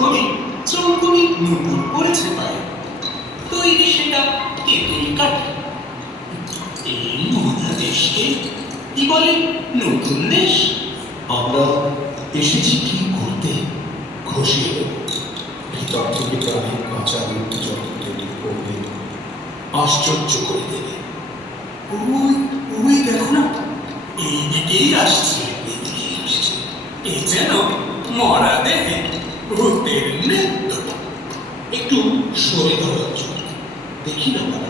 নদী চৌকুনি নুপুর পড়েছে পায়ে। তৈরি সেটা তেঁতুল কাঠে। এই মহা দেশকে কি বলে? নতুন দেশ? আমরা এসেছি কি করতে? খসিয়ে ভিতর থেকে প্রাণের কাঁচা যত তৈরি করবে। আশ্চর্য করে দেবে। ওই ওই দেখো না। এই দিকেই আসছে এদিকেই আসছে। এই যেন মরা দেহে ভূতের নৃত্য একটু সরে দেওয়ার জন্য। দেখি না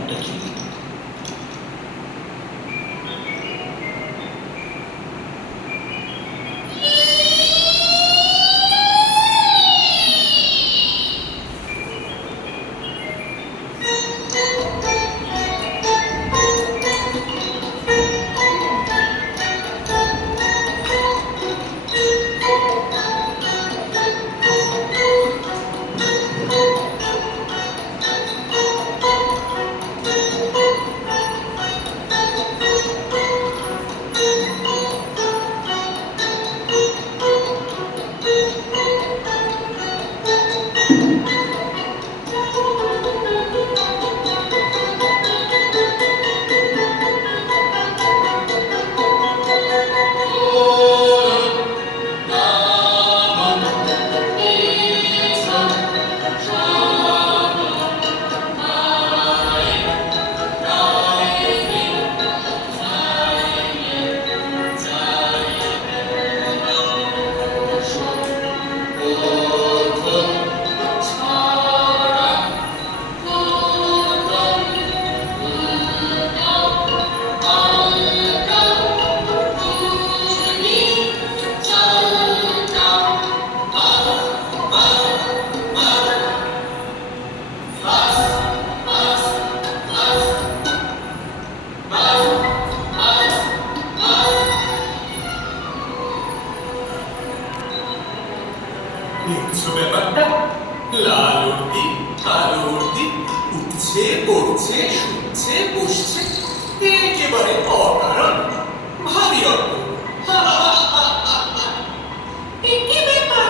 দেখছ ব্যাপারটা লাল উর্দি কালো উর্দি উঠছে পড়ছে শুনছে বসছে একেবারে অকারণ ভারী অদ্ভুত কি ব্যাপার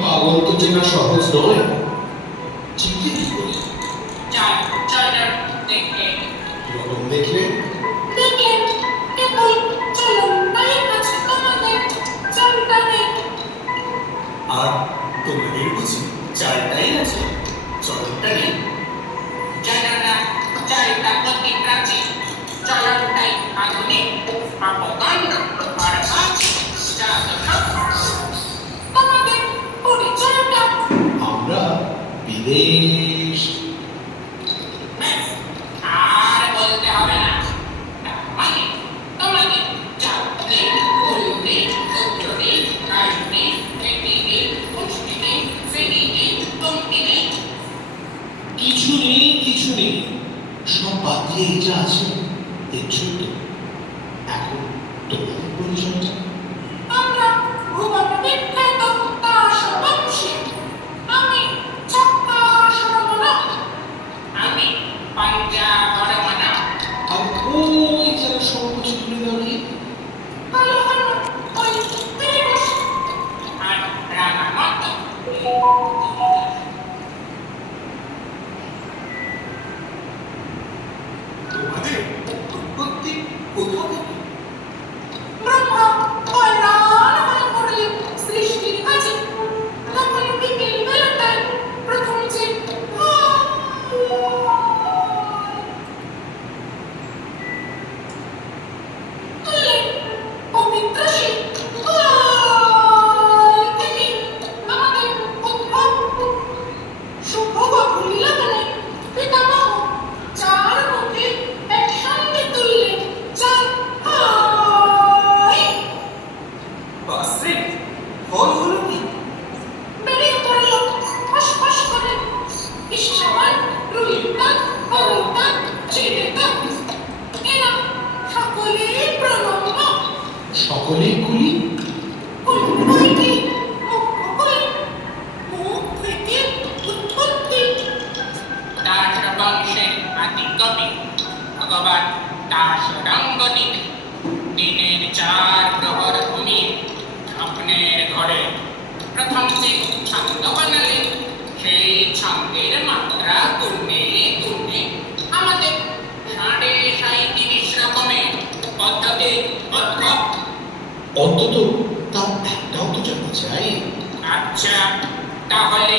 পাগল তো চেনা সহজ নয়? চিনতে কি করে দেখলে? চলটা আর তোমাদের বুঝি চারটাই আছে চরণটা নেই চলনা চলটা বিদেশ আর বলতে হবে না। মানে কিছু নেই কিছু নেই। সব বাদ দিয়ে এই যা আছে দেখছ তো এখন তোমাদের পরিচয়টা। আমরা ভুবন বিখ্যাত panjang orang mana? Aku ingin sungguh-sungguh lagi. অথবা দাস রঙ্গনীতে দিনের চার প্রহর ঘুমিয়ে স্বপ্নের ঘরে প্রথম যে ছন্দ বানালে সেই ছন্দের মাত্রা গুণে গুণে আমাদের সাড়ে সাঁত্রিশ রকমের পদ্ধতি অন্তত তাও একটাও তো জানা চাই আচ্ছা তাহলে